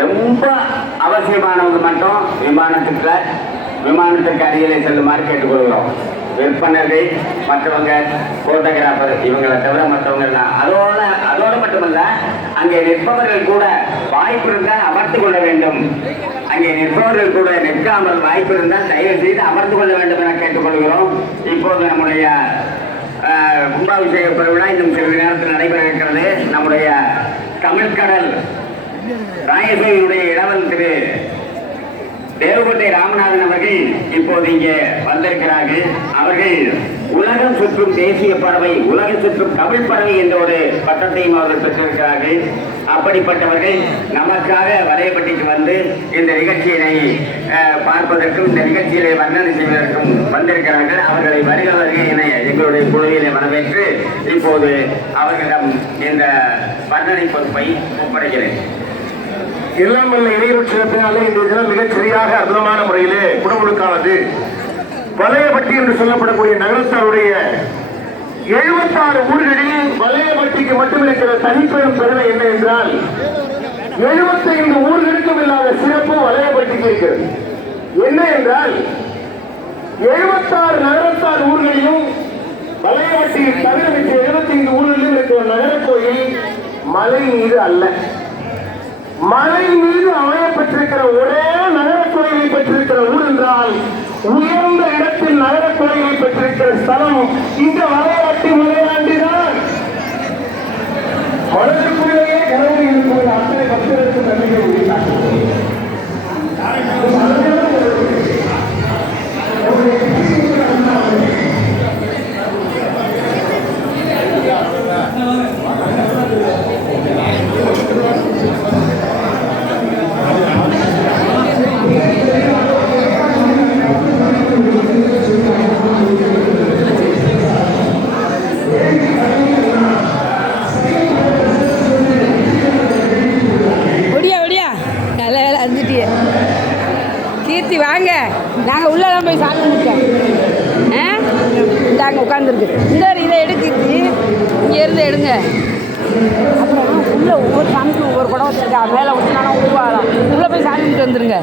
ரொம்ப அவசியமானவங்க மட்டும் விமானத்திற்கு அருகிலே செல்லுமாறு கேட்டுக்கொள்கிறோம். விற்பனர்கள், மற்றவங்க, போட்டோகிராஃபர் இவங்களை தவிர மற்றவங்க அதோடு மட்டுமல்ல, அங்கே நிற்பவர்கள் கூட வாய்ப்பு இருந்தால் அமர்ந்து கொள்ள வேண்டும். அங்கே நிற்பவர்கள் கூட நிற்காமல் வாய்ப்பு இருந்தால் தயவு செய்து அமர்ந்து கொள்ள வேண்டும் என கேட்டுக்கொள்கிறோம். இப்போது நம்முடைய கும்பாபிஷேக பெருவிழா இன்னும் சிறிது நேரத்தில் நடைபெற இருக்கிறது. நம்முடைய தமிழ்கடல் ராயசேனுடைய இடவல் திரு தேவகோட்டை ராமநாதன் அவர்கள் இப்போது இங்கே வந்திருக்கிறார்கள். அவர்கள் உலகம் சுற்றும் தேசிய பறவை, உலகம் சுற்றும் தமிழ் பறவை என்ற ஒரு பட்டத்தையும் அவர்கள் பெற்றிருக்கிறார்கள். அப்படிப்பட்டவர்கள் நமக்காக வலையப்பட்டிக்கு வந்து இந்த நிகழ்ச்சியினை பார்ப்பதற்கும் இந்த நிகழ்ச்சியிலே வர்ணனை செய்வதற்கும் வந்திருக்கிறார்கள். அவர்களை வருக என எங்களுடைய குழுவிலே வரவேற்று இப்போது அவர்களிடம் இந்த வர்ணனை பொறுப்பை ஒப்படைக்கிறேன். எல்லாம் வல்ல இடையூறு சிறப்பினாலே இந்த தினம் மிகச் சரியாக அற்புதமான முறையிலே குடமுழுக்கானது வலையப்பட்டி என்று சொல்லப்படக்கூடிய நகரத்தாருடைய 76 ஊர்களில் வலையப்பட்டிக்கு மட்டும் இருக்கிற தனிப்பெரும் பெருமை என்ன என்றால் 75 ஊர்களுக்கும் இல்லாத சிறப்பு வலையப்பட்டிக்கு இருக்கிறது. என்ன என்றால் 76 நகரத்தார் ஊர்களிலும் வலையப்பட்டியை தவிர 75 ஊர்களிலும் இருக்கிற நகர கோயில் மலை மீது அல்ல, மலை மீது அமையப்பட்டிருக்கிற ஒரே நகர கோயிலை பெற்றிருக்கிற ஊர் என்றால் உயர்ந்த இடத்தில் நகர கோயிலை பெற்றிருக்கிற ஸ்தலம் இந்த வலையாட்டி மலையாண்டிதான். மனதுக்குள்ளேயே கனவு இருக்கும் அத்தனை பக்தருக்கு நன்றியை கீர்த்தி வாங்க, நாங்கள் உள்ளதான் போய் சாமி கும்பிட்டோம். இந்தாங்க உட்காந்துருக்கு, இந்த இதை எடு கீர்த்தி, இங்கே இருந்து எடுங்க. அப்புறம் உள்ளே ஒவ்வொரு சாமிக்கும் ஒவ்வொரு குடம் வச்சுருக்கா, மேலே ஊற்றினாலும் உருவாகலாம். உள்ளே போய் சாமி கும்பிட்டு வந்துருங்க.